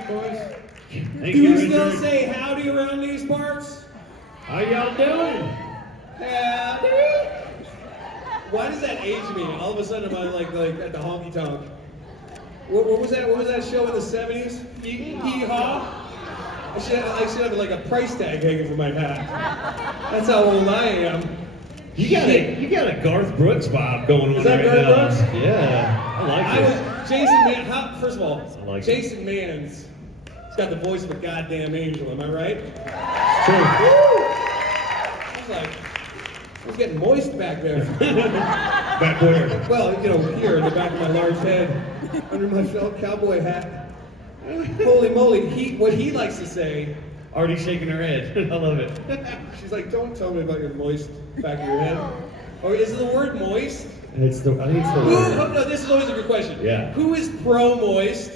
night, boys. Do we still say howdy around these parts? How y'all doing? Howdy. Why does that age me? All of a sudden, I'm like at the honky tonk. What was that? What was that show in the '70s? Hee Haw. I should have like a price tag hanging from my hat. That's how old I am. You got a Garth Brooks vibe going on. Is that right Garth now. Brooks? Yeah, I like it. Jason Mann. First of all, like Jason Mann's. He's got the voice of a goddamn angel. Am I right? It's true. I was getting moist back there. Back where? Well, here in the back of my large head, under my felt cowboy hat. Holy moly! What he likes to say. Already shaking her head. I love it. She's like, "Don't tell me about your moist back of your head." Or is it the word moist? I think it's the word. No, this is always a good question. Yeah. Who is pro moist?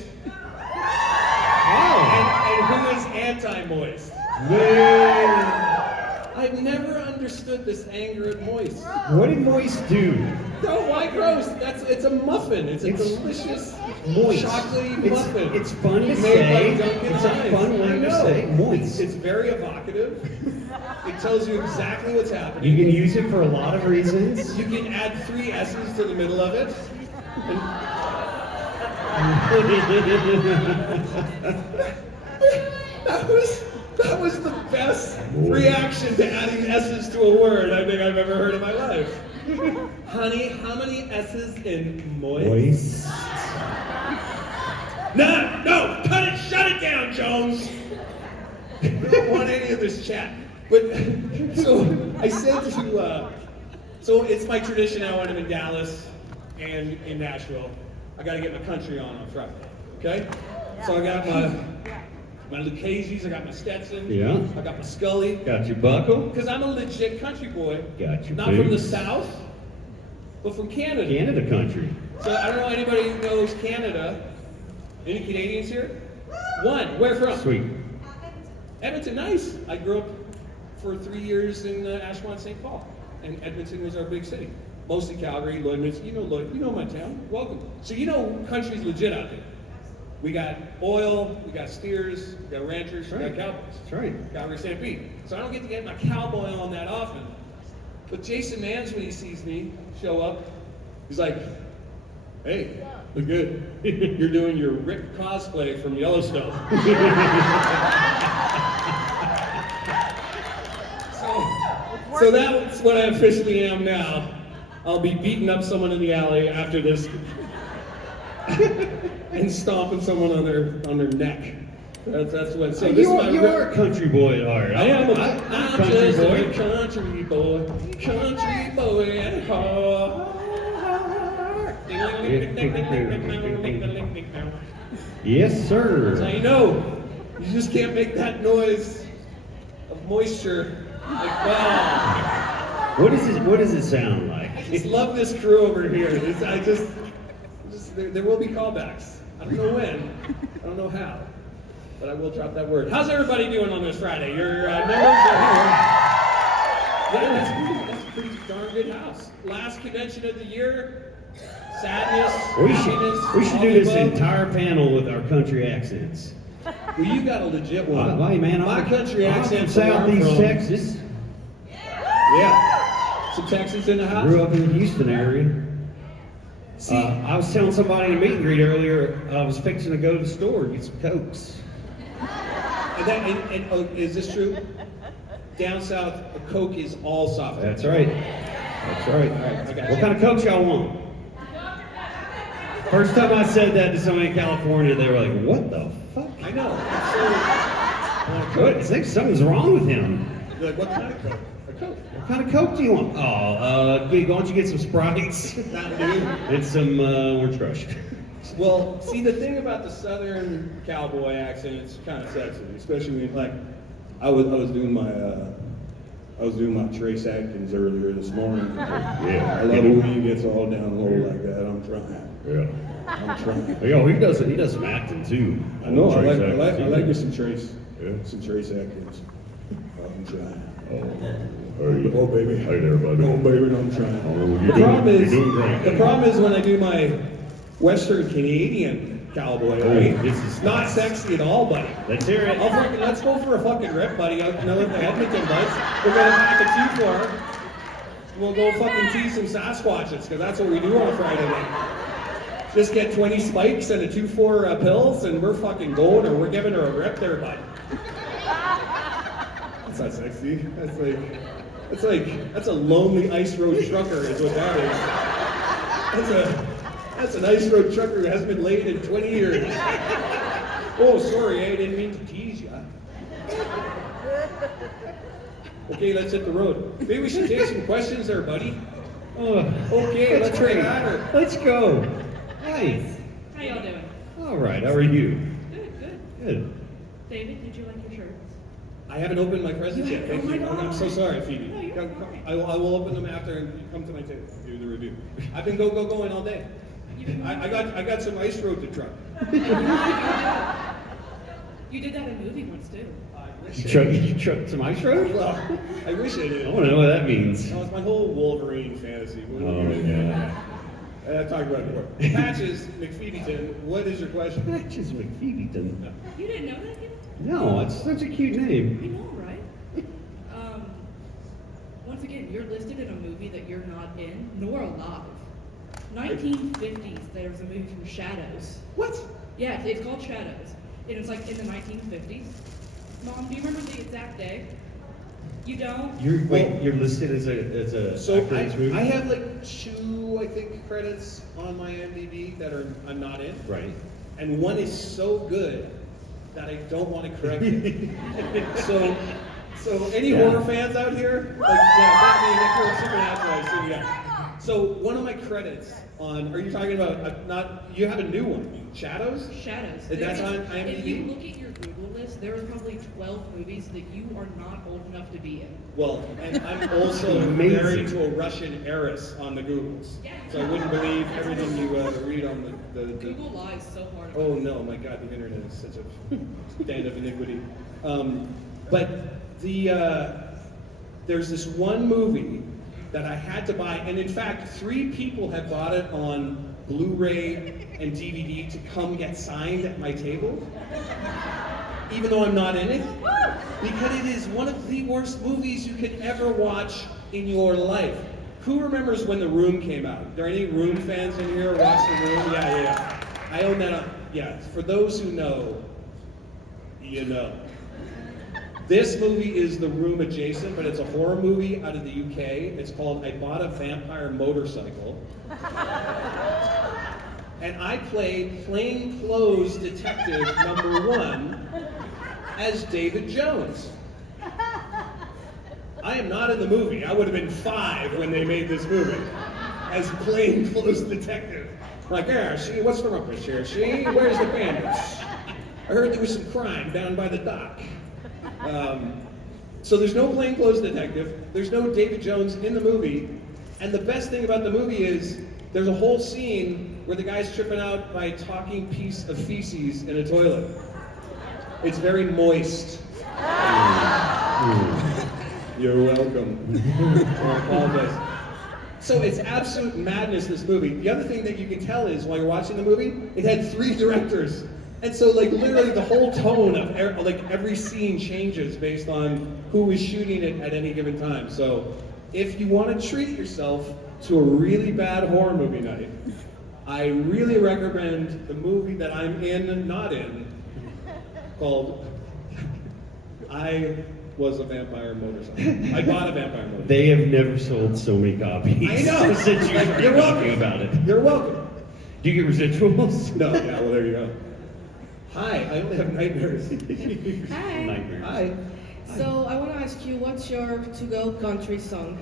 And who is anti-moist? I've never understood this anger at moist. What did moist do? No, why gross? It's a muffin. It's a delicious moist. chocolatey muffin. It's fun to made say. by Dunkin' It's a Hines. fun way to say moist. It's very evocative. It tells you exactly what's happening. You can use it for a lot of reasons. You can add 3 S's to the middle of it. And that was the best reaction to adding S's to a word I think I've ever heard in my life. Honey, how many S's in moist? Moist. No, cut it, shut it down, Jones. We don't want any of this chat. But, so I said to, so it's my tradition now when I'm in Dallas and in Nashville, I gotta get my country on Friday, okay? So I got my legacies, I got my Stetson, Yeah. I got my Scully. Got your buckle? Because I'm a legit country boy. Got your Not from the boots. South, but from Canada. Canada country. So I don't know anybody who knows Canada. Any Canadians here? One. Where from? Sweet. Edmonton, nice. I grew up for 3 years in Ashwaubenon, St. Paul, and Edmonton was our big city. Mostly Calgary, Lloyd, you know my town. Welcome. So country's legit out there. We got oil, we got steers, we got ranchers, we got cowboys. That's right. Calgary Stampede. So I don't get to get my cowboy on that often. But Jason Mann's, when he sees me show up, he's like, "Hey, look good. You're doing your Rick cosplay from Yellowstone." So that's what I officially am now. I'll be beating up someone in the alley after this and stomping someone on their neck. That's what. So this you are a country boy at heart. I am a country boy. Country boy at heart. Yes, sir. That's how you know. You just can't make that noise of moisture. Like, wow. What does it sound like? I just love this crew over here. There will be callbacks. I don't know when. I don't know how. But I will drop that word. How's everybody doing on this Friday? Your numbers are here. Yeah, that's a pretty darn good house. Last convention of the year. Sadness, happiness. We should do this entire panel with our country accents. Well, you got a legit one. Hey, man, My country I'm accent from Southeast Texas. Yeah. Some Texans in the house. Grew up in the Houston area. See, I was telling somebody in a meet and greet earlier, I was fixing to go to the store and get some Cokes. is this true? Down south, a Coke is all soft. That's right. That's right. All right, I got What you. kind of Cokes y'all want? First time I said that to somebody in California, they were like, "What the fuck?" I know. What? I think something's wrong with him. You're like, what kind of Coke? A Coke. What kind of Coke do you want? Oh, why don't you get some Sprites Not new. and some Orange Crush? Well, see, the thing about the Southern cowboy accent, it's kind of sexy, especially when, like, I was doing my Trace Atkins earlier this morning. Yeah. I love it when he gets all down low like that. I'm trying. Yeah. I'm trying. Yo, he does some acting too. I know. I Trace like Atkins. me some Trace. Yeah. Some Trace Atkins. I'm trying. Oh, baby. Hey there, buddy. Oh, baby, I'm trying. Oh, The problem you're doing great. is when I do my Western Canadian Cowboy, Oh, right? this is not nice. sexy at all, buddy. Let's hear it. Let's go for a fucking rip, buddy. I know what the Edmonton does. We're gonna pack a Q4. We'll go fucking tease some Sasquatches, because that's what we do on a Friday night. Just get 20 spikes and a 2-4 pills, and we're fucking going, or we're giving her a rip there, bud. That's not sexy. That's a lonely ice road trucker is what that is. That's an ice road trucker who hasn't been laid in 20 years. Oh, sorry, I didn't mean to tease you. Okay, let's hit the road. Maybe we should take some questions there, buddy. Oh, Okay, that's let's great. get at her. Let's go. Hi. How y'all doing? All right, how are you? Good. Good. David, did you like your shirts? I haven't opened my presents yet. Thank Oh my you. God. I'm so sorry, Phoebe. No, you're fine. I will open them after and you come to my table. Do the review. I've been going all day. I got some ice road to try. You did that in a movie once too. You trucked some ice road? Well, I wish I I did. want to know what that means. That was my whole Wolverine fantasy. Oh, yeah. I talked about it before. Patches McPheebyton, what is your question? Patches McPheebyton. You didn't know that yet? No, it's such a cute I name. know, right? Once again, you're listed in a movie that you're not in, nor alive. 1950s, there was a movie from Shadows. What? Yeah, it's called Shadows. And it's like in the 1950s. Mom, do you remember the exact day? You don't? You're listed as a So actor in this movie? I have like 2, I think, credits on my IMDb that I'm not in. Right. And one is so good that I don't want to correct it. so any Yeah. horror fans out here? Like, yeah, if you're a supernatural, I assume, yeah. So one of my credits on, are you talking about, you have a new one, Shadows? Shadows. And that's There on is- IMDb? If you look at your Google list, there are probably 12 movies that you are not old enough to be in. Well, and I'm also Amazing. married to a Russian heiress on the Googles. So I wouldn't believe everything you read on the Google lies so hard. about Oh it. no, my God, the internet is such a den of iniquity. But there's this one movie that I had to buy, and in fact, 3 people have bought it on Blu-ray and DVD to come get signed at my table, even though I'm not in it, because it is one of the worst movies you could ever watch in your life. Who remembers when The Room came out? Are there any Room fans in here? Watch The Room? Yeah. I own that on. Yeah, for those who know, you know. This movie is The Room adjacent, but it's a horror movie out of the UK. It's called I Bought a Vampire Motorcycle. And I played plainclothes detective #1 as David Jones. I am not in the movie. I would have been 5 when they made this movie as plainclothes detective. Like, yeah, see, what's the rumpus here? See, where's the bandits? I heard there was some crime down by the dock. So there's no plainclothes detective. There's no David Jones in the movie. And the best thing about the movie is there's a whole scene where the guy's tripping out by a talking piece of feces in a toilet. It's very moist. You're welcome. I apologize. So it's absolute madness, this movie. The other thing that you can tell is, while you're watching the movie, it had 3 directors. And so, like, literally the whole tone of, every scene changes based on who is shooting it at any given time. So if you want to treat yourself to a really bad horror movie night, I really recommend the movie that I'm not in, called I Was a Vampire Motorcycle. I Bought a Vampire Motorcycle. They have never sold so many copies. I know. Since you started You're welcome. talking about it. You're welcome. Do you get residuals? No, yeah, well, there you go. Hi, I only have nightmares. Hi. Nightmares. Hi. So I want to ask you, what's your to-go country song?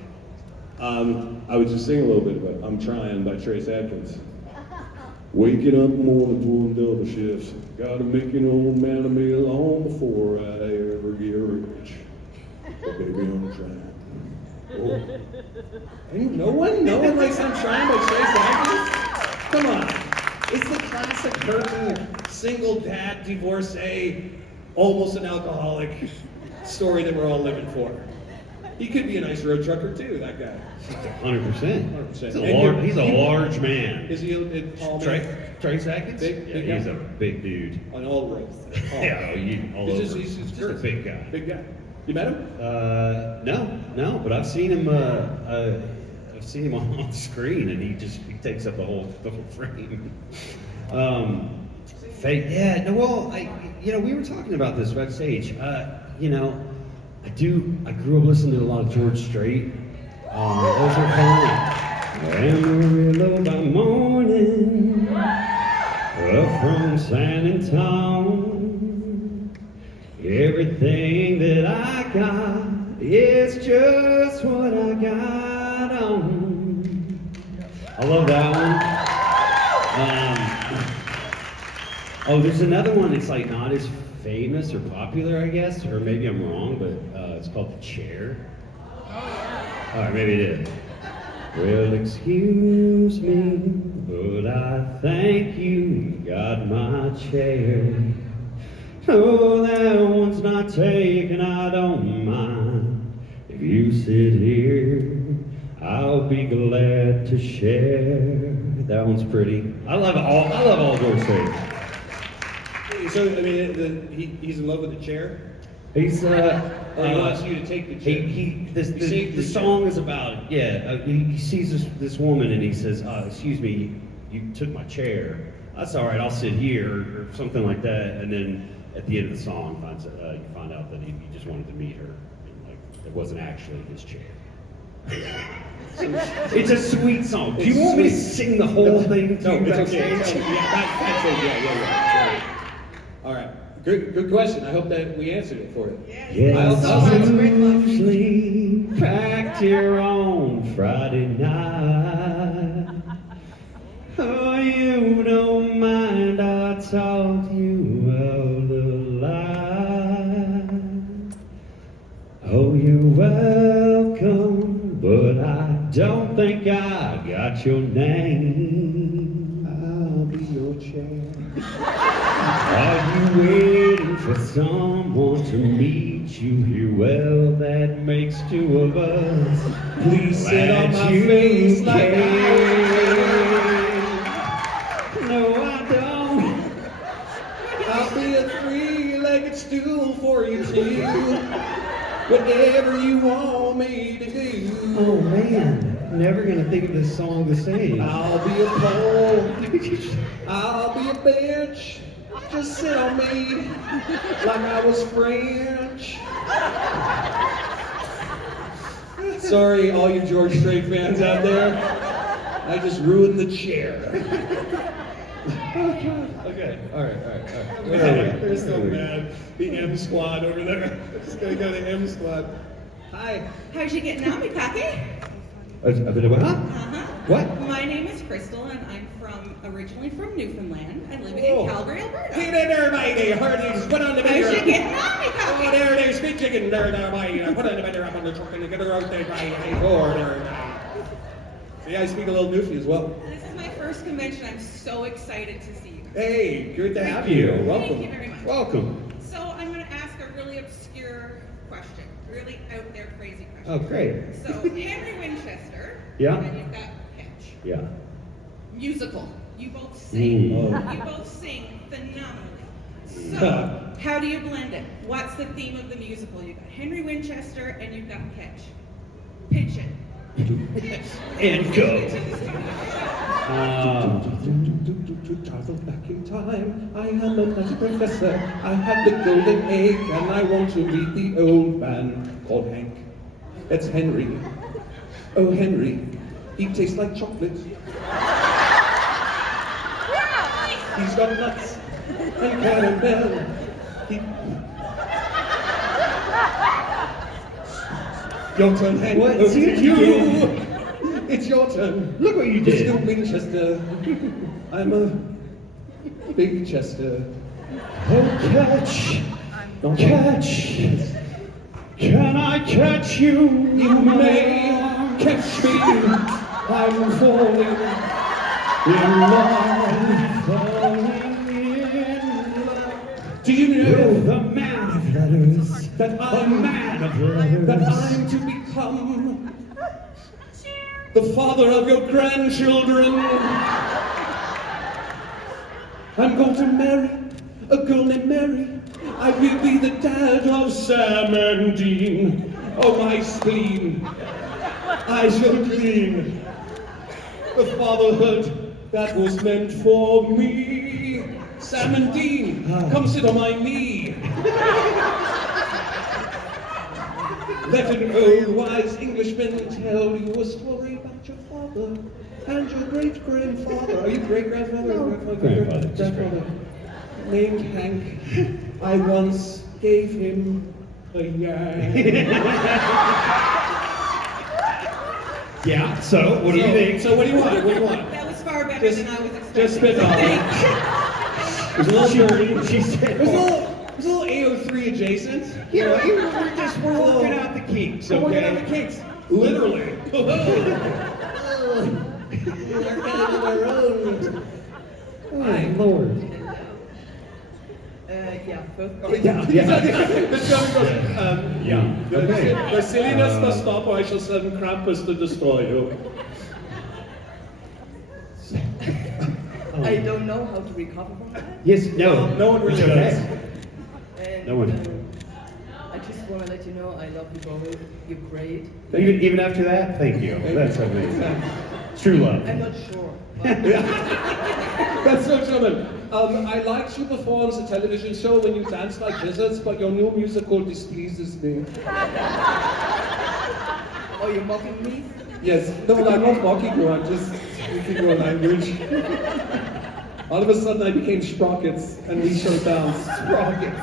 I was just singing a little bit about I'm Trying by Trace Adkins. Waking up morning, pulling double shifts. Gotta make an old man a meal long before I ever get rich. But baby, I'm trying. Oh. And no one likes I'm Trying by Trace Adkins? Come on. It's the classic Burton, single dad, divorcee, almost an alcoholic story that we're all living for. He could be a nice road trucker too, that guy. 100%. 100%. He's a large man. Is he a tall man? Trace Atkins? Big Yeah, he's guy? a big dude. On all roads. Yeah, all over. He's just a big guy. Big guy. You met him? No, but I've seen him. I've seen him on the screen, and he takes up the whole frame. Yeah. No, well, we were talking about this backstage. I grew up listening to a lot of George Strait. Those are fun. Amarillo by morning, up from San Antonio. Everything that I got is just what I got on. I love that one. There's another one. It's like not as famous or popular, I guess, or maybe I'm wrong, but it's called The Chair. All right, maybe it is. Well, excuse me, but I thank you got my chair. Oh, that one's not taken, I don't mind. If you sit here, I'll be glad to share. That one's pretty. I love all George Strait. So, I mean, he's in love with the chair? He's Or he wants you to take the chair? The song is about he sees this woman and he says, excuse me, you took my chair. That's all right, I'll sit here, or something like that. And then at the end of the song, you find out that he just wanted to meet her. And, like, it wasn't actually his chair. It's a sweet song. Do you want me to sing the whole thing? No, it's okay. That's it. Yeah. All right. Good question. I hope that we answered it for you. Yes, I usually packed here on Friday night. Oh, you don't mind, I talked you out of line. Oh, you're welcome, but I don't think I got your name. I'll be your chair. Are you waiting for someone to meet you here? Well, that makes two of us. Please sit on my face like No, I don't. I'll be a three-legged stool for you too. Whatever you want me to do. Oh man, never gonna think of this song the same. I'll be a pole. I'll be a bench. Just sit on me like I was French. Sorry, all you George Strait fans out there. I just ruined the chair. Okay, all right. They're so mad. The M squad over there. Just gonna go to the M squad. Hi. How's you getting on, me packy? A bit of a huh? What? My name is Crystal, and I'm originally from Newfoundland. I'm living Whoa. in Calgary, Alberta. Hey there, matey. Hardly just put on the How's video. you getting on, me packy? Oh, there, speak chicken. There, matey. Put on the video up on the truck and get her out there, right? Hey, four, there. See, I speak a little Newfie as well. This is my first convention. I'm so excited to see you guys. Hey, good to have you. Welcome. Thank you very much. Welcome. So I'm going to ask a really obscure question, really out there, crazy question. Oh, great. So Henry Winchester. Yeah. And you've got Pitch. Yeah. Musical. You both sing. Mm. You both sing phenomenally. So, how do you blend it? What's the theme of the musical? You've got Henry Winchester and you've got Pitch. Pitch it. And go. To travel back in time, I am a magic professor. I have the golden egg, and I want to meet the old man called Hank. That's Henry. Oh, Henry, he tastes like chocolate. He's got nuts and caramel. Your turn, Hank. What? Oh, See it's what you you. It's your turn. Look what you did. Mr. Winchester. I'm a big Chester. Oh, catch. Catch. Can I catch you? You may catch me. I'm falling in love. Falling in love. Do you know with the man of letters. that A man of letters. that I'm to become the father of your grandchildren. I'm going to marry a girl named Mary. I will be the dad of Sam and Dean. Oh, my spleen, I shall clean the fatherhood that was meant for me. Sam and Dean, come sit on my knee. Let an old wise Englishman tell you a story about your father and your great-grandfather. Are you great-grandfather? No, grandfather, just Grandfather. Named Hank. I once gave him a yank. Yeah, so what do you think? So what do you want? What do you want? That was far better than I was expecting. Just spit on it. There's a little dirty. She said, There's a little AO3 adjacent. you know, we're working out the kinks, So we're okay? gonna have the cakes. Literally. My Lord. Yeah, both. Oh, yeah. The German goes, Yeah. Okay. The silliness must stop, or I shall send Krampus to destroy you. I don't know how to recover from that. Yes, no. No one really It's okay. does. And, No one. I just want to let you know I love you both. You're great. Even after that, thank you. That's amazing. True love. I'm not sure. But That's so German. I liked you before on the television show when you danced like lizards, but your new musical displeases me. oh, you're mocking me? Yes, no, I'm not mocking you, I'm just speaking your language. All of a sudden I became Sprockets and we showed down. Sprockets.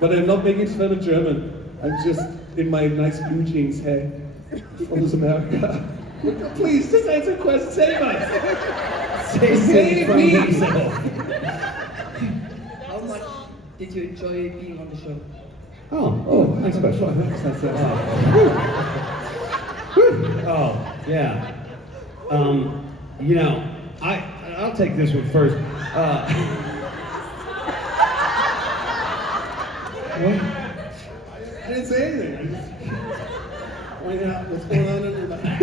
But I'm not making fun of German. I'm just in my nice blue jeans, hey, from America. Please, just answer questions, save us. Save me. How much did you enjoy being on the show? Oh, thanks, special. Oh, yeah. You know, I'll take this one first. What? I didn't say anything. I just pointed out what's going on in your back.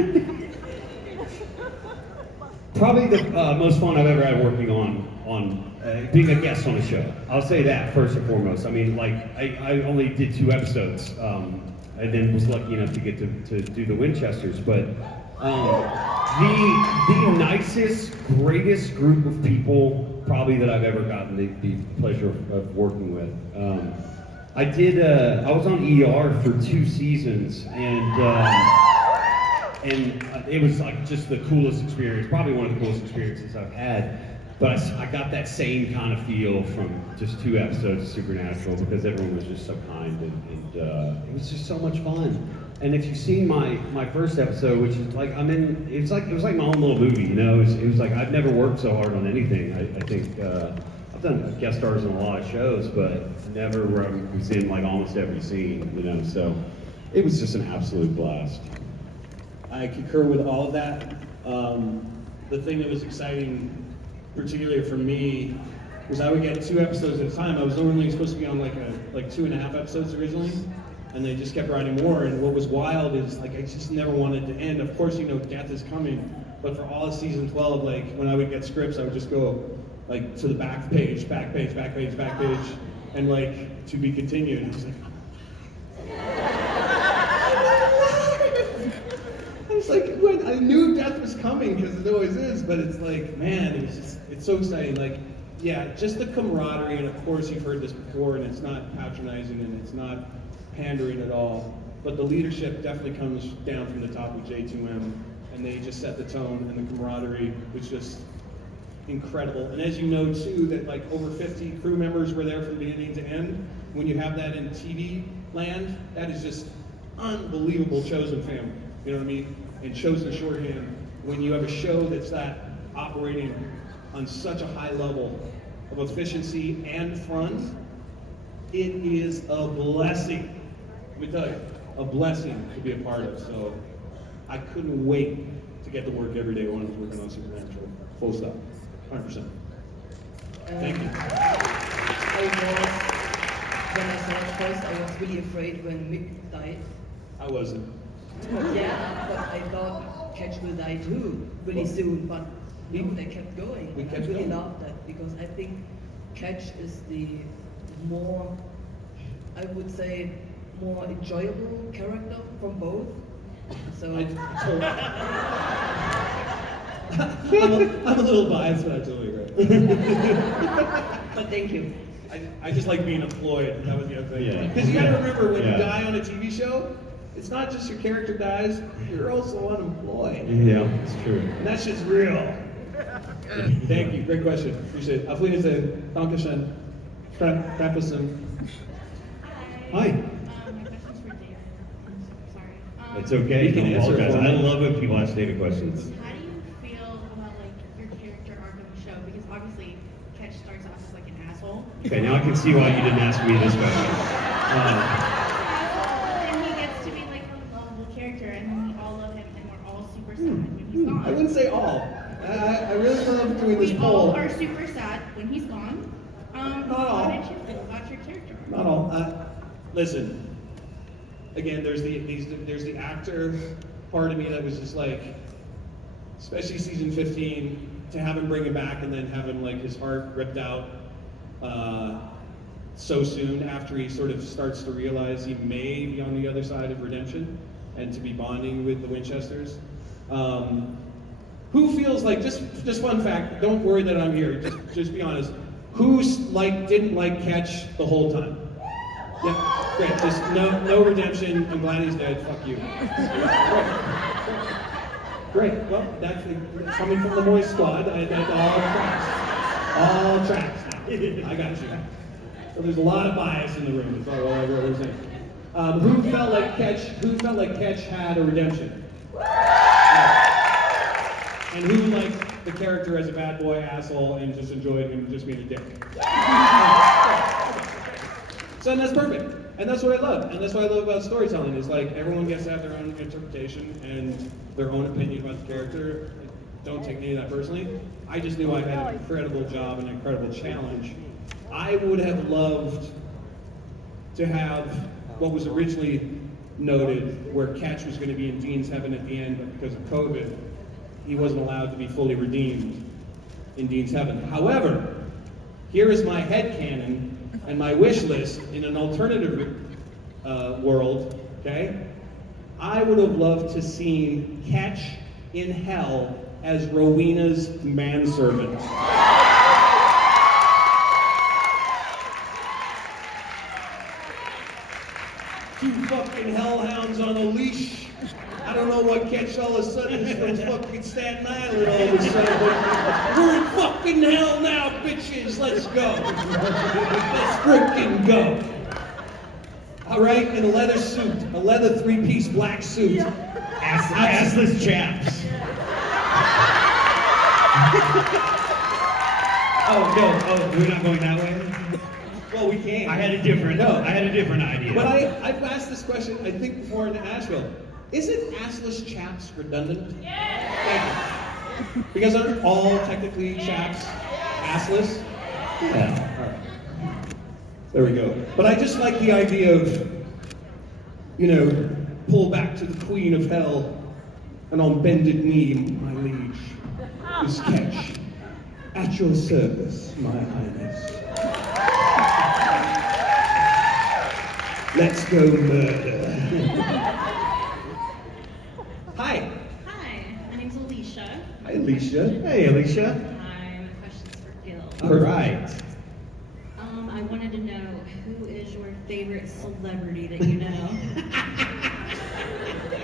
Probably the most fun I've ever had working on being a guest on a show. I'll say that first and foremost. I mean, like I only did 2 episodes, and then was lucky enough to get to do the Winchesters. But the nicest, greatest group of people probably that I've ever gotten the pleasure of working with. I was on ER for 2 seasons, and it was like just the coolest experience, probably one of the coolest experiences I've had. But I got that same kind of feel from just 2 episodes of Supernatural because everyone was just so kind, and it was just so much fun. And if you've seen my first episode, which is like it was like my own little movie, you know. It was like I've never worked so hard on anything. I think I've done guest stars in a lot of shows, but never where I was in like almost every scene, you know. So it was just an absolute blast. I concur with all of that. The thing that was exciting, particularly for me, was I would get 2 episodes at a time. I was only supposed to be on like 2.5 episodes originally, and they just kept writing more. And what was wild is like I just never wanted to end. Of course, you know, death is coming, but for all of season 12, like when I would get scripts, I would just go like to the back page, and like to be continued. And just like, it's like when I knew death was coming because it always is, but it's like, man, it's so exciting. Like, yeah, just the camaraderie, and of course you've heard this before, and it's not patronizing and it's not pandering at all, but the leadership definitely comes down from the top with J2M, and they just set the tone, and the camaraderie was just incredible. And as you know too, that like over 50 crew members were there from beginning to end. When you have that in TV land, that is just unbelievable chosen family. You know what I mean? And chosen shorthand. When you have a show that's that operating on such a high level of efficiency and fun, it is a blessing. Let me tell you, a blessing to be a part of. So I couldn't wait to get to work every day when I was working on Supernatural. Full stop. 100%. Thank you. When I saw it first, I was really afraid when Mick died. I wasn't. Yeah, but I thought Catch will die too really soon, but no, they kept going. We kept I really going. loved that because I think Catch is the more, I would say, more enjoyable character from both. So I'm a little biased, but I totally agree. but thank you. I just like being employed. That was the other thing. Yeah. Because you got to remember, when Yeah. you die on a TV show, it's not just your character dies, you're also unemployed. Yeah, it's true. And that shit's real. Thank you. Great question. Appreciate it. Auf Wiedersehen. Dankeschön. Krappeson. Hi. My question's for David. I'm so sorry. It's okay. You can Don't answer it apologize. for I me. love when people ask David questions. How do you feel about like your character arc on the show? Because obviously Catch starts off as like an asshole. Okay, now I can see why you didn't ask me this question. And he gets to be like a lovable character, and then we all love him, and we're all super sad when he's gone. I wouldn't say all. I really love doing this We all poll. are super sad when he's gone. Not all. How did you feel about your character? Not all. Listen. Again, there's the actor part of me that was just like, especially season 15, to have him bring him back and then have him like his heart ripped out so soon after he sort of starts to realize he may be on the other side of redemption and to be bonding with the Winchesters. Who feels like, just fun fact, don't worry that I'm here, just be honest. Who's like didn't like Catch the whole time? Yeah, great. Just no redemption. I'm glad he's dead. Fuck you. Great. Well, that's coming from the Moist Squad. That's all tracks. All tracks. I got you. So there's a lot of bias in the room. That's all I was saying. Who felt like Catch had a redemption? And who liked the character as a bad boy asshole and just enjoyed him just being a dick? So that's perfect. And that's what I love. And that's what I love about storytelling is like everyone gets to have their own interpretation and their own opinion about the character. Don't take any of that personally. I just knew I had an incredible job and an incredible challenge. I would have loved to have what was originally noted where Catch was going to be in Dean's Heaven at the end, but because of COVID, he wasn't allowed to be fully redeemed in Dean's Heaven. However, here is my headcanon and my wish list in an alternative world, okay? I would have loved to seen Catch in Hell as Rowena's manservant. Two fucking hellhounds on a leash. I don't know what Catch all of a sudden is from fucking Staten Island all of a sudden. But we're in fucking hell now, bitches. Let's go. Let's freaking go. All right, in a leather suit, a leather three-piece black suit. Assless chaps. Oh, we're not going that way? Well, we can. I had a different idea. But I've asked this question, I think, before in Asheville. Isn't assless chaps redundant? Yeah. Because aren't all technically chaps assless? Yeah. All right. There we go. But I just like the idea of, pull back to the queen of hell, and on bended knee, my liege, is Catch. At your service, my highness. Let's go murder. Hi. Hi, my name's Alicia. Hi, Alicia. Hey, Alicia. Hi, my question's for Gil. All right. I wanted to know who is your favorite celebrity that you know?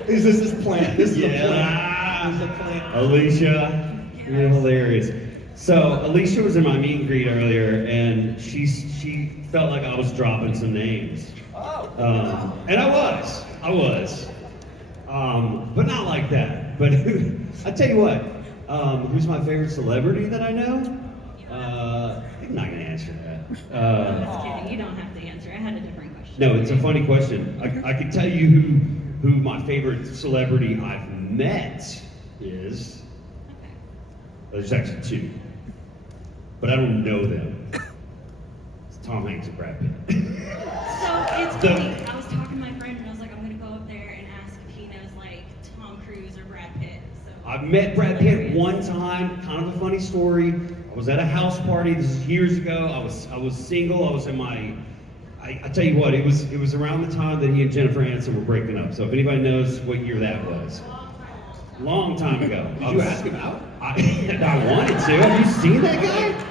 Is this planned? This is a Yeah. plan. This is a plan. Alicia, you're hilarious. So Alicia was in my meet and greet earlier, and she felt like I was dropping some names. And I was. But not like that. But I tell you what, who's my favorite celebrity that I know? I'm not gonna answer that. Just kidding, you don't have to answer. I had a different question. No, it's a funny question. I can tell you who my favorite celebrity I've met is. Okay. There's actually two. but I don't know them. It's Tom Hanks and Brad Pitt. So it's The- funny. I was talking to my friend and I was like, I'm gonna go up there and ask if he knows like Tom Cruise or Brad Pitt. So I met Brad Pitt one time, kind of a funny story. I was at a house party, this is years ago. I was single, I was in my, I tell you what, it was around the time that he and Jennifer Aniston were breaking up. So if anybody knows what year that was. Long time ago. Did you ask him out? I wanted to. Have you seen that guy?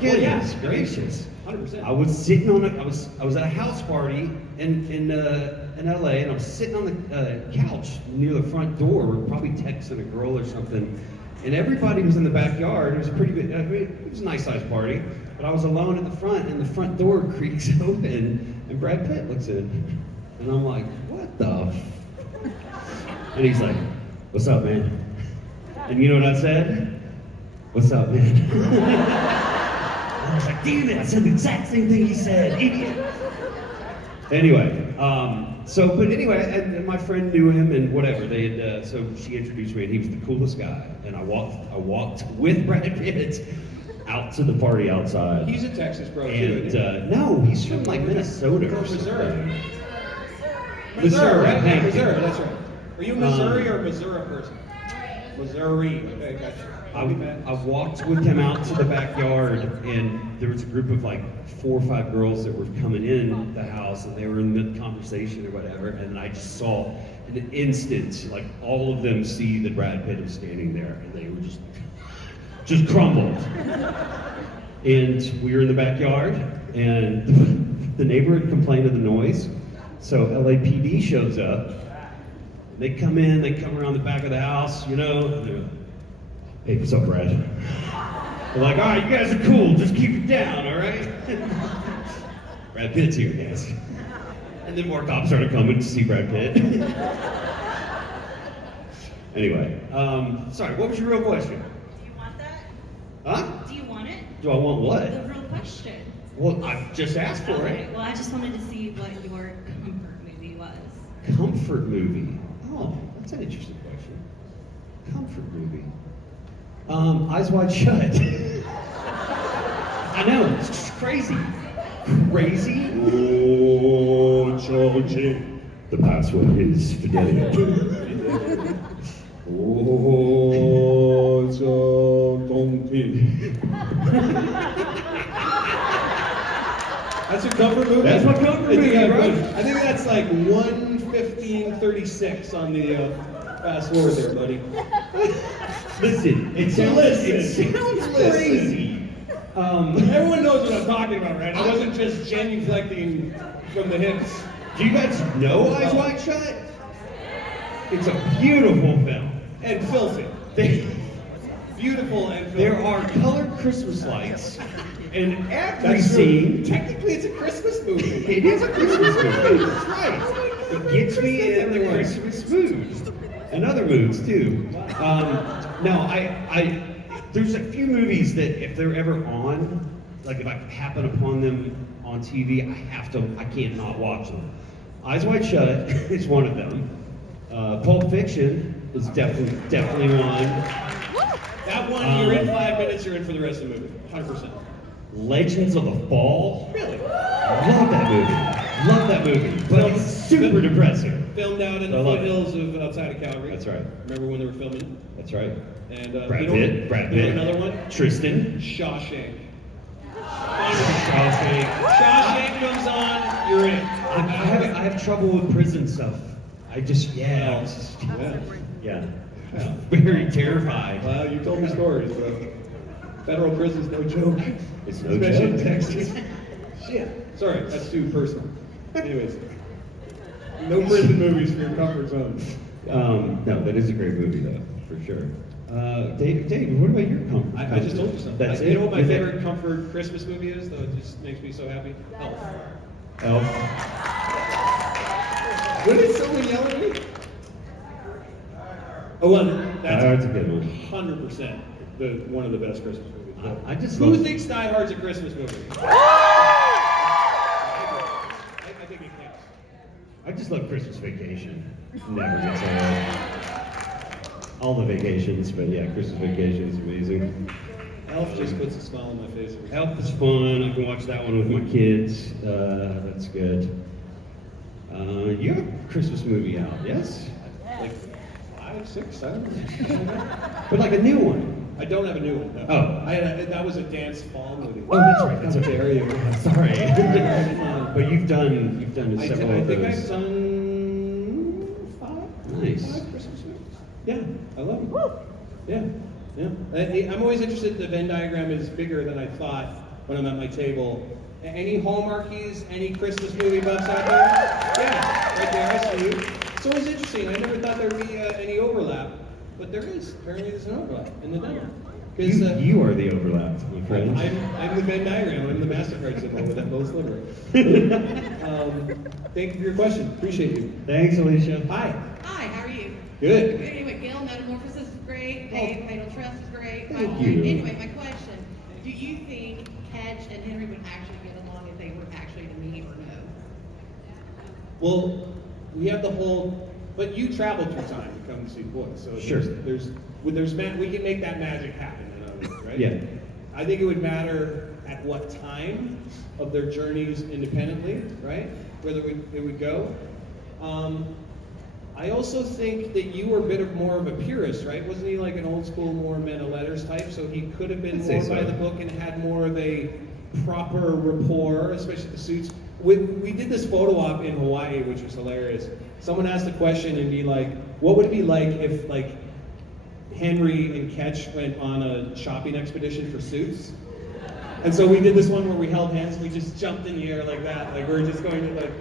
Goodness yeah. gracious. 100%. I was sitting on I was at a house party in LA, and I was sitting on the couch near the front door, probably texting a girl or something, and everybody was in the backyard. It was a pretty good. I mean, it was a nice sized party, but I was alone at the front, and the front door creaks open, and Brad Pitt looks in, and I'm like, what the? And he's like, what's up, man? And you know what I said? What's up, man? I was like, damn it, I said the exact same thing he said, idiot. Anyway, but anyway, and my friend knew him and whatever. They had, so she introduced me, and he was the coolest guy. And I walked with Brad Pitt out to the party outside. He's a Texas bro, And too. no, he's from like Minnesota or Missouri. something. Missouri, right? thank you. Missouri, that's right. Are you a Missouri or a Missouri person? Missouri. Okay, gotcha. I walked with him out to the backyard, and there was a group of like 4 or 5 girls that were coming in the house, and they were in mid-conversation or whatever, and I just saw in an instant, like all of them see that Brad Pitt was standing there, and they were just crumbled. And we were in the backyard, and the neighbor had complained of the noise, so LAPD shows up. They come in, they come around the back of the house, you know, they're like, hey, what's up, Brad? They're like, all right, you guys are cool, just keep it down, all right? Brad Pitt's here, guys. And then more cops started coming to see Brad Pitt. Anyway, sorry, what was your real question? do you want that? Huh? Do you want it? Do I want what? The real question. Well, I just asked for Okay, it. well I just wanted to see what your comfort movie was. Comfort movie. Oh, that's an interesting question. Comfort movie. Eyes Wide Shut. I know, it's just crazy. Crazy? Oh, Georgie. The password is fidelity. Oh, so donkey. That's your comfort movie? That's my comfort movie, bro. I think that's like 1:15:36 on the fast forward there, buddy. Listen, it sounds crazy. Everyone knows what I'm talking about, right? I wasn't just genuflecting from the hips. Do you guys know Eyes Wide Shut? It's a beautiful film. And filthy. Beautiful and filthy. There are colored Christmas lights in every That's scene. true. Technically, it's a Christmas movie. It is a Christmas movie. That's right. It gets me in the Christmas mood. And other moods too. No, there's a few movies that if they're ever on, like if I happen upon them on TV, I can't not watch them. Eyes Wide Shut is one of them. Pulp Fiction is definitely one. That one, you're in 5 minutes, you're in for the rest of the movie. 100%. Legends of the Fall. Really? Love that movie. But it's super depressing. Filmed out in I the love foothills of outside of Calgary. That's right. Remember when they were filming? That's right. And Brad you know- Pitt. you know another one? Tristan. Shawshank. Shawshank. Shawshank comes on, you're in. I have trouble with prison stuff. Yeah. Very terrified. Well, you told me stories, bro. Federal prison's no joke. It's no Especially in joke. Texas. Shit. Sorry, that's too personal. Anyways. No prison movies for your comfort zone. No, that is a great movie though, for sure. Dave, what about your comfort? I just told you something. That's You it? know what my That's it? favorite comfort Christmas movie is, though? It just makes me so happy? Elf. Elf. When did someone yell at me? Oh, well, that's That's a good one. 100% one of the best Christmas movies. I just Who love- thinks Die Hard's a Christmas movie? I think it counts. I just love Christmas Vacation. Never gets old. All the vacations, but yeah, Christmas Vacation is amazing. Elf just puts a smile on my face. Elf is fun. I can watch that one with my kids. That's good. You have a Christmas movie out, yes? Like 5, 6, 7. But like a new one. I don't have a new one. No. Oh. That was a dance fall movie. Oh, that's right. How dare you? Sorry. But you've done several I of think those. I've done 5. Nice. 5 Christmas movies. Yeah, I love them. Yeah. I'm always interested in the Venn diagram is bigger than I thought when I'm at my table. Any Hallmarkies, any Christmas movie buffs out there? Yeah, right there, I see you. It's always interesting. I never thought there'd be any overlap, but there is. Apparently there's an overlap in the demo. You are the overlap, my friend. I'm the Venn diagram. I'm the MasterCard symbol with that little sliver. Thank you for your question. Appreciate you. Thanks, Alicia. Hi. Hi, how are you? Good. Anyway, Gail, Metamorphosis is great. Dave, Fatal Trust is great. Thank you. Anyway, my question, do you think Ketch and Henry would actually get along if they were actually to meet or no? Well, we have the whole, but you traveled through time to come to see boys, so Sure. we can make that magic happen, in other words, right? Yeah. I think it would matter at what time of their journeys independently, right? Whether they would go. I also think that you were a bit more of a purist, right? Wasn't he like an old school, more men of letters type? So he could have been I'd say more by so. the book and had more of a proper rapport, especially the suits. We did this photo op in Hawaii, which was hilarious. Someone asked a question and be like, what would it be like if like Henry and Ketch went on a shopping expedition for suits? And so we did this one where we held hands and we just jumped in the air like that. Like we're just going to like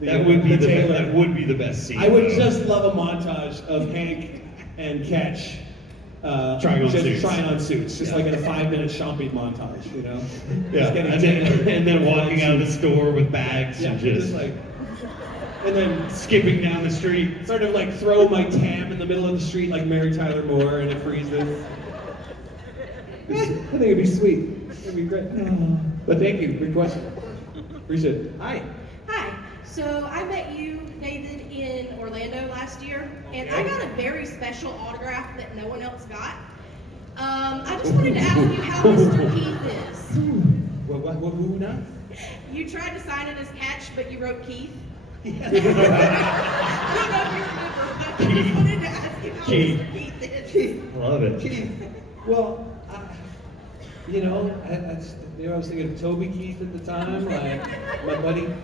That would be tailor. that would be the best scene. I would just love a montage of Hank and Ketch Trying on suits. trying on suits, just like in a 5-minute shopping montage, you know? Yeah, Just getting and tailored. then walking out of the store with bags Yeah, and just like, and then skipping down the street. sort of like throw my tam in the middle of the street like Mary Tyler Moore and it freezes. I think it'd be sweet. It'd be great. But thank you. Good question. Appreciate it. Hi. Hi. So I met you, David, in Orlando last year, and I got a very special autograph that no one else got. I just wanted to ask you how Mr. Keith is. Who now? You tried to sign it as Catch, but you wrote Keith. Yeah. I don't know if you remember, but I just wanted to ask you how Keith. Mr. Keith is. Love it. Keith. Well, I was thinking of Toby Keith at the time, like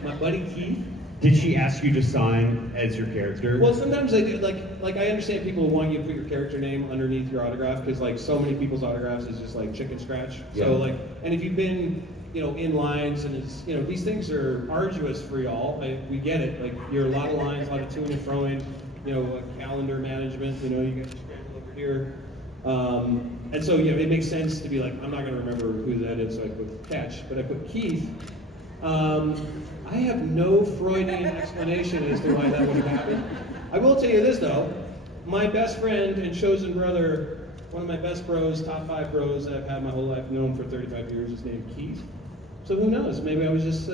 my buddy Keith. Did she ask you to sign as your character? Well, sometimes I do. Like I understand people want you to put your character name underneath your autograph because like so many people's autographs is just like chicken scratch. Yeah. So like, and if you've been in lines and it's these things are arduous for y'all. We get it. Like you're a lot of lines, a lot of to-ing and fro-ing. Calendar management. You got to scramble over here. And so it makes sense to be like, I'm not going to remember who that is, so I put Catch, but I put Keith. I have no Freudian explanation as to why that would have happened. I will tell you this though, my best friend and chosen brother, one of my best bros, top 5 bros that I've had my whole life, known for 35 years, is named Keith. So who knows? Maybe I was just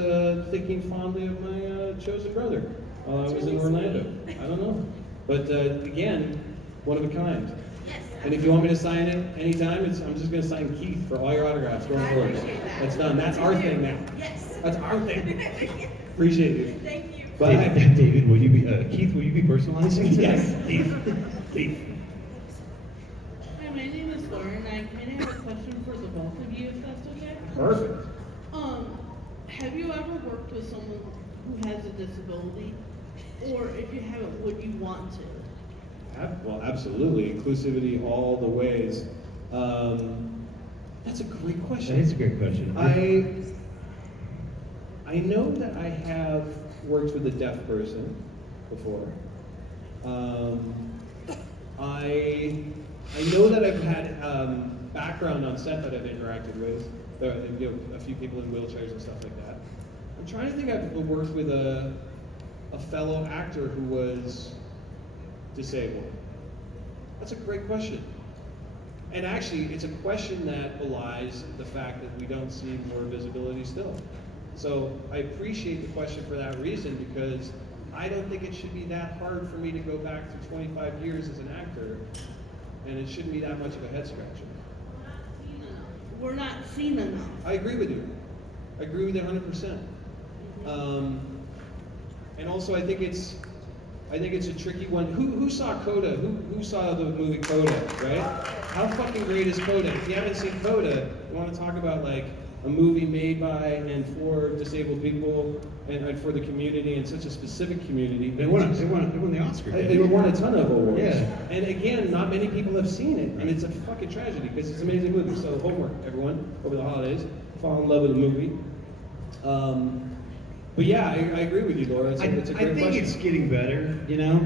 thinking fondly of my chosen brother while I was in Orlando. I don't know. But again, one of a kind. Yes. And if you want me to sign it anytime, I'm just going to sign Keith for all your autographs going forward. appreciate that. That's done. That's our thing now. Yes. That's our thing. Appreciate you. Thank you. Bye. David, will you be Keith? Will you be personalizing? Yes. Keith. Hi, my name is Lauren. I kind of have a question for the both of you, if that's okay. Perfect. Have you ever worked with someone who has a disability? Or if you haven't, would you want to? Well, absolutely. Inclusivity all the ways. That's a great question. That is a great question. I know that I have worked with a deaf person before. I know that I've had background on set that I've interacted with. A few people in wheelchairs and stuff like that. I'm trying to think. I've worked with a fellow actor who was disabled. That's a great question. And actually, it's a question that belies the fact that we don't see more visibility still. So I appreciate the question for that reason, because I don't think it should be that hard for me to go back to 25 years as an actor, and it shouldn't be that much of a head scratcher. we're not seen enough. I agree with you. I agree with you 100%. And also, I think it's a tricky one. Who saw Coda? Who saw the movie Coda? Right? How fucking great is Coda? If you haven't seen Coda, you want to talk about like a movie made by and for disabled people and for the community and such a specific community. They won the Oscar. They won a ton of awards. Yeah. And again, not many people have seen it, and it's a fucking tragedy because it's an amazing movie. So homework, everyone, over the holidays, fall in love with the movie. But yeah, I agree with you, Laura. It's a great I think question. it's getting better, you know.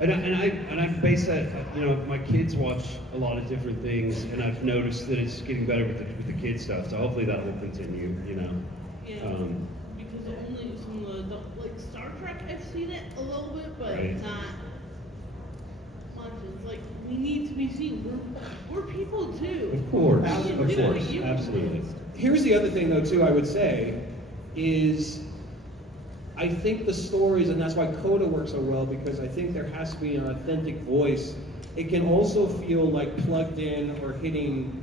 And I base that, you know, my kids watch a lot of different things, and I've noticed that it's getting better with the kid stuff. So hopefully that will continue, you know. Yeah. Because only some of the like Star Trek, I've seen it a little bit, but Right. not much. It's like we need to be seen. We're people too. Of course, We can of do course, what you can absolutely. do. Here's the other thing, though, too, I would say, is I think the stories, and that's why Coda works so well, because I think there has to be an authentic voice. It can also feel like plugged in or hitting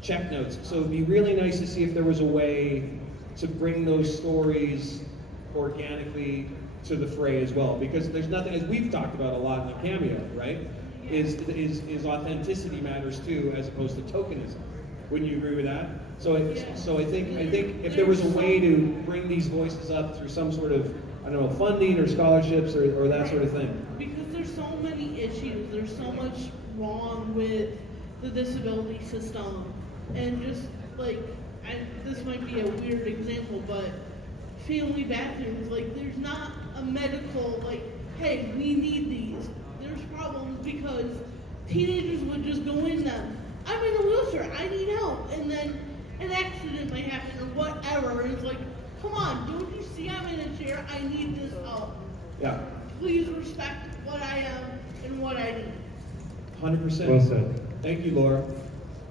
check notes. So it'd be really nice to see if there was a way to bring those stories organically to the fray as well, because there's nothing, as we've talked about a lot in the cameo, right? Is authenticity matters too, as opposed to tokenism. Wouldn't you agree with that? So I think if there was a way to bring these voices up through some sort of, I don't know, funding or scholarships or that sort of thing. Because there's so many issues. There's so much wrong with the disability system, and just like, this might be a weird example, but family bathrooms, like there's not a medical, like, hey, we need these. There's problems because teenagers would just go in them. I'm in a wheelchair, I need help, and then an accident might happen or whatever, and it's like, come on, don't you see I'm in a chair? I need this help. Yeah, Please respect what I am and what I need. 100%. Well said. Thank you, Laura.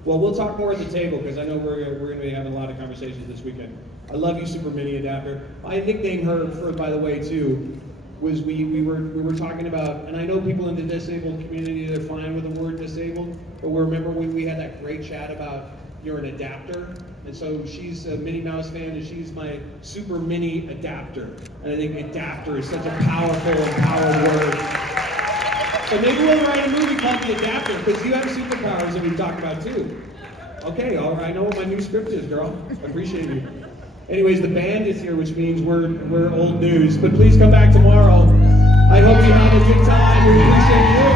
Well, we'll talk more at the table because I know we're going to be having a lot of conversations this weekend. I love you, Super Mini Adapter. I nicknamed her for, by the way, too, was we were talking about, and I know people in the disabled community, they're fine with the word disabled, but remember when we had that great chat about you're an adapter, and so she's a Minnie Mouse fan, and she's my Super Mini Adapter, and I think adapter is such a powerful, empowered word. So maybe we'll write a movie called The Adapter, because you have superpowers that we've talked about too. Okay, all right, I know what my new script is, girl. I appreciate you. Anyways, the band is here, which means we're old news. But please come back tomorrow. I hope you had a good time. We appreciate you.